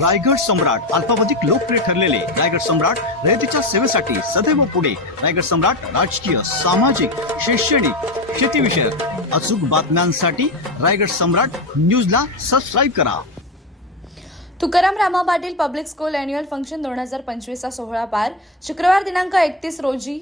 रायगड सम्राट अल्पावधिक लोकप्रिय ठरलेले रायगड सम्राट रयतेच्या सेवेसाठी सदैव पुढे. रायगड सम्राट राजकीय सामाजिक शैक्षणिक शेतीविषयक अचूक बातम्यांसाठी रायगड सम्राट न्यूजला सबस्क्राईब करा. Tukaram Rama Patil public school annual function दोन हजार पंचवीसचा सोहळा पार. शुक्रवार दिनांक एकतीस रोजी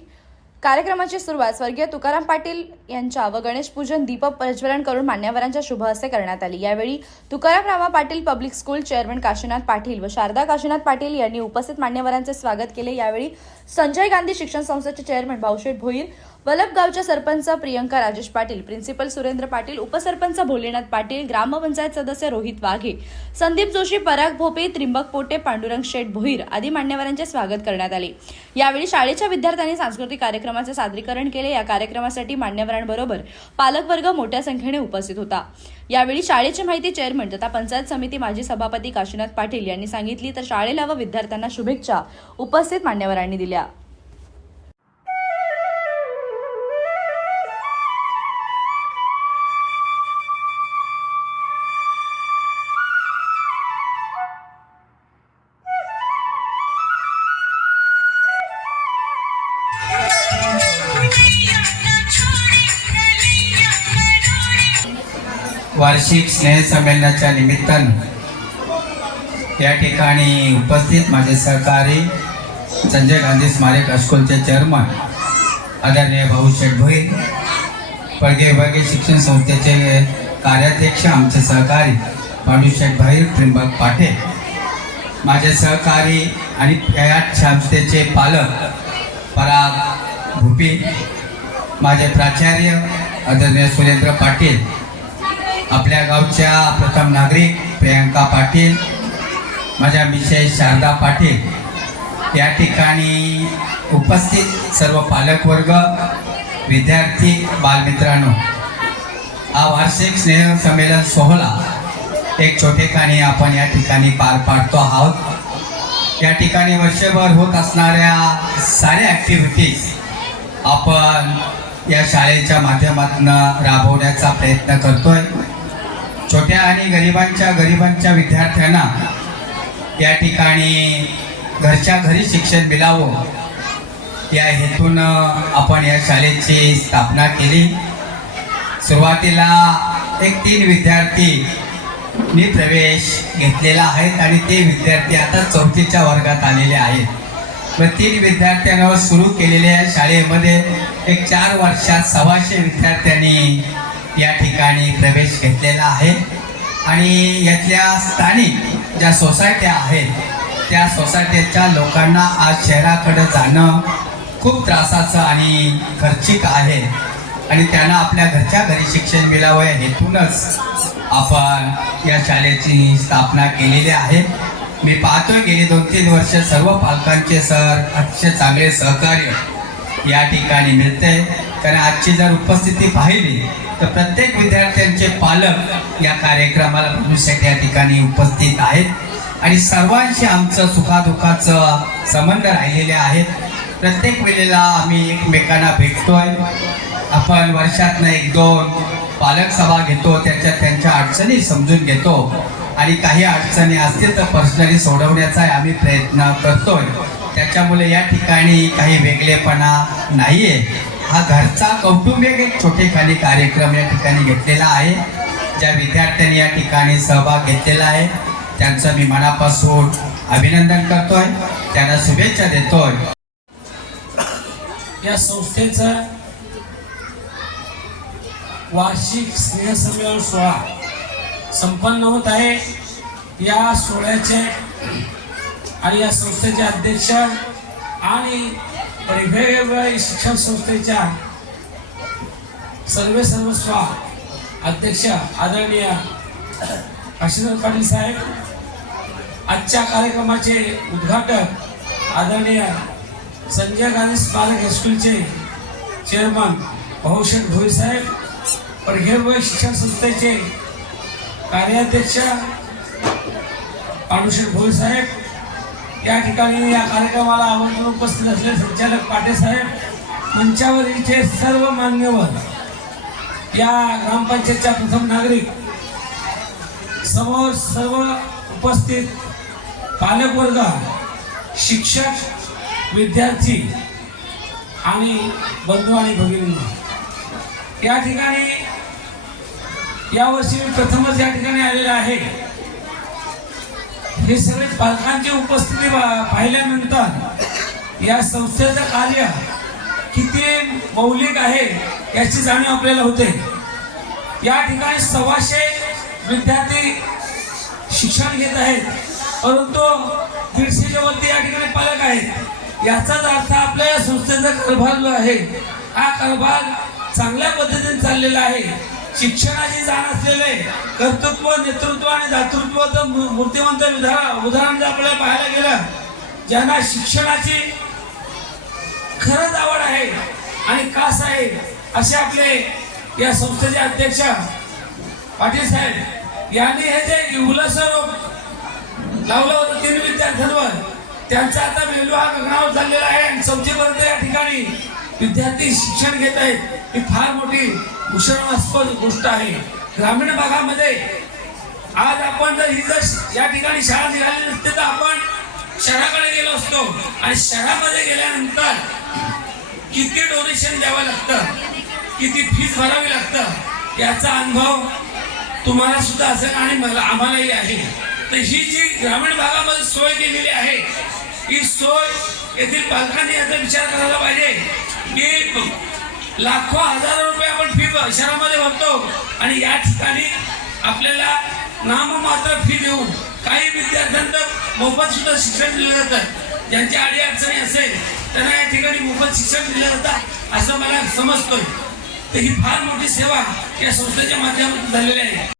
कार्यक्रमाची सुरुवात स्वर्गीय तुकाराम पाटील यांच्या व गणेश पूजन दीपक प्रज्वलन करून मान्यवरांच्या शुभ हस्ते करण्यात आली. यावेळी Tukaram Rama Patil public school chairman Kashinath Patil व शारदा काशीनाथ पाटील यांनी उपस्थित मान्यवरांचे स्वागत केले. यावेळी संजय गांधी शिक्षण संस्थेचे चेअरमन भाऊशेठ भोईर वलपगावच्या सरपंच प्रियंका राजेश पाटील प्रिन्सिपल सुरेंद्र पाटील उपसरपंच भोलेनाथ पाटील ग्रामपंचायत सदस्य रोहित वाघे संदीप जोशी पराग भोपे त्रिंबक पोटे पांडुरंग शेठ भोईर आदी मान्यवरांचे स्वागत करण्यात आले. यावेळी शाळेच्या विद्यार्थ्यांनी सांस्कृतिक कार्यक्रमाचे सादरीकरण केले. या कार्यक्रमासाठी मान्यवरांबरोबर पालकवर्ग मोठ्या संख्येने उपस्थित होता. यावेळी शाळेची माहिती चेअरमन तथा पंचायत समिती माजी सभापती काशीनाथ पाटील यांनी सांगितली. तर शाळेला व विद्यार्थ्यांना शुभेच्छा उपस्थित मान्यवरांनी दिल्या. वार्षिक स्नेहसंमेलनाच्या निमित्तानं या ठिकाणी उपस्थित माझे सहकारी संजय गांधी स्मारक हायस्कूलचे चेअरमन आदरणीय भाऊ शेठभोईर पडगे विभागीय शिक्षण संस्थेचे कार्याध्यक्ष आमचे सहकारी पांडू शेठभाई त्रिंबक पाटे माझे सहकारी आणि या संस्थेचे पालक पराग भूपी माझे प्राचार्य आदरणीय सुरेंद्र पाटील आपल्या गावच्या प्रथम नागरिक प्रियांका पाटील माझ्या मिसेस शारदा पाटील. या ठिकाणी उपस्थित सर्व पालकवर्ग विद्यार्थी बालमित्रांनो हा वार्षिक स्नेह संमेलन सोहळा एक छोटेखानी आपण या ठिकाणी पार पाडतो आहोत. या ठिकाणी वर्षभर होत असणाऱ्या साऱ्या ॲक्टिव्हिटीज आपण या शाळेच्या माध्यमातून राबवण्याचा प्रयत्न करतोय. छोट्या आणि गरिबांच्या गरिबांच्या विद्यार्थ्यांना या ठिकाणी घरच्या घरी शिक्षण मिळावं या हेतून आपण या शाळेची स्थापना केली. सुरुवातीला एक तीन विद्यार्थी मी प्रवेश घेतलेला आहेत आणि ते विद्यार्थी आता चौथीच्या वर्गात आलेले आहेत. व तीन विद्यार्थ्यांवर सुरू केलेल्या शाळेमध्ये एक चार वर्षात सव्वाशे विद्यार्थ्यांनी या ठिकाणी प्रवेश घेतलेला आहे. आणि यातल्या स्थानिक ज्या सोसायट्या आहेत त्या सोसायटीच्या लोकांना आज शहराकडं जाणं खूप त्रासाचं आणि खर्चिक आहे. आणि त्यांना आपल्या घरच्या घरी शिक्षण मिळावं या हेतूनच आपण या शाळेची स्थापना केलेली आहे. मी पाहतोय गेली दोन तीन वर्ष सर्व पालकांचे सर अतिशय चांगले सहकार्य या ठिकाणी मिळते कारण आजची जर उपस्थिती पाहिली तर प्रत्येक विद्यार्थ्यांचे पालक या कार्यक्रमाला भविष्यात या ठिकाणी उपस्थित आहेत. आणि सर्वांशी आमचं सुखादुखाचं संबंध राहिलेले आहेत. प्रत्येक वेळेला आम्ही एकमेकांना भेटतोय. आपण वर्षातनं एक दोन पालक सभा घेतो त्याच्यात त्यांच्या अडचणी समजून घेतो. आणि काही अडचणी असतील तर पर्सनली सोडवण्याचा आम्ही प्रयत्न करतोय. त्याच्यामुळे या ठिकाणी काही वेगळेपणा नाही आहे हा घरचा कौटुंबिक एक छोटेखानी कार्यक्रम या ठिकाणी घेतलेला आहे. ज्या विद्यार्थ्यांनी या ठिकाणी सहभाग घेतलेला आहे. त्यांचं मी मनापासून अभिनंदन करतोय. त्यांना शुभेच्छा देतोय. या संस्थेचा वार्षिक स्नेहसंमेलन सोहळा संपन्न होत आहे. या सोहळ्याचे आणि या संस्थेचे अध्यक्ष आणि वेगवेगळ्या शिक्षण संस्थेच्या सर्वे सर्वस्व अध्यक्ष आदरणीय काशीनाथ पाटील साहेब आजच्या कार्यक्रमाचे उद्घाटक आदरणीय संजय गांधी स्मारक हायस्कूलचे चेअरमन भाऊशेठ भोई साहेब परघेरवय शिक्षण संस्थेचे कार्याध्यक्ष पांडुशेठ भोई साहेब या ठिकाणी या कार्यक्रमाला आवर्जून उपस्थित असलेले संचालक पाटे साहेब मंचावर सर्व मान्यवर या ग्रामपंचायतच्या प्रथम नागरिक समोर सर्व उपस्थित पालकवर्ग शिक्षक विद्यार्थी आणि बंधू आणि भगिनींनो या ठिकाणी यावर्षी मी प्रथमच या ठिकाणी आलेला आहे. हे सगळे पालकांची उपस्थिती पाहिल्यानंतर या संस्थेचं कार्य किती मौलिक आहे याची जाणीव आपल्याला होते. या ठिकाणी सव्वाशे विद्यार्थी शिक्षण घेत आहेत. परंतु दीडशेच्या वरती या ठिकाणी पालक आहेत. याचाच अर्थ आपल्या या संस्थेचा कारभार जो आहे हा कारभार चांगल्या पद्धतीने चाललेला आहे. शिक्षणाची जाण असलेले कर्तृत्व नेतृत्व आणि दातृत्वाचं मूर्तिमंत उदाहरण जर आपल्याला पाहायला गेलं ज्यांना शिक्षणाची खरंच आवड आहे आणि कास आहे असे आपले या संस्थेचे अध्यक्ष पाटील साहेब यांनी हे जे उलसर लावलं होतं तीन विद्यार्थ्यांवर त्यांचा आता मेलू हा गगनावर झालेला आहे आणि चौथीपर्यंत या ठिकाणी विद्यार्थी शिक्षण घेत आहेत. ही फार मोठी भूषणास्पद गोष्ट आहे. ग्रामीण भागामध्ये आज आपण जर ही जर या ठिकाणी शाळा निघाली नसते तर आपण शहराकडे गेलो असतो. आणि शहरामध्ये गेल्यानंतर किती डोनेशन द्यावं लागतं? किती फीस भरावी लागतं? याचा अनुभव तुम्हाला सुद्धा असेल आणि मला आम्हालाही आहे. तर ही जी ग्रामीण भागामध्ये सोय केलेली आहे ही सोय येथील पालकांनी याचा विचार करायला पाहिजे. की लाखो हजारो रुपये आपण फी शहरामध्ये भरतो. आणि या ठिकाणी आपल्याला नाममात्र फी देऊन काही विद्यार्थ्यांना मोफत सुद्धा शिक्षण दिलं जातं. ज्यांची आडी अडचणी असेल त्यांना या ठिकाणी मोफत शिक्षण दिलं जातं असं मला समजतोय. तर ही फार मोठी सेवा या संस्थेच्या माध्यमातून झालेली आहे.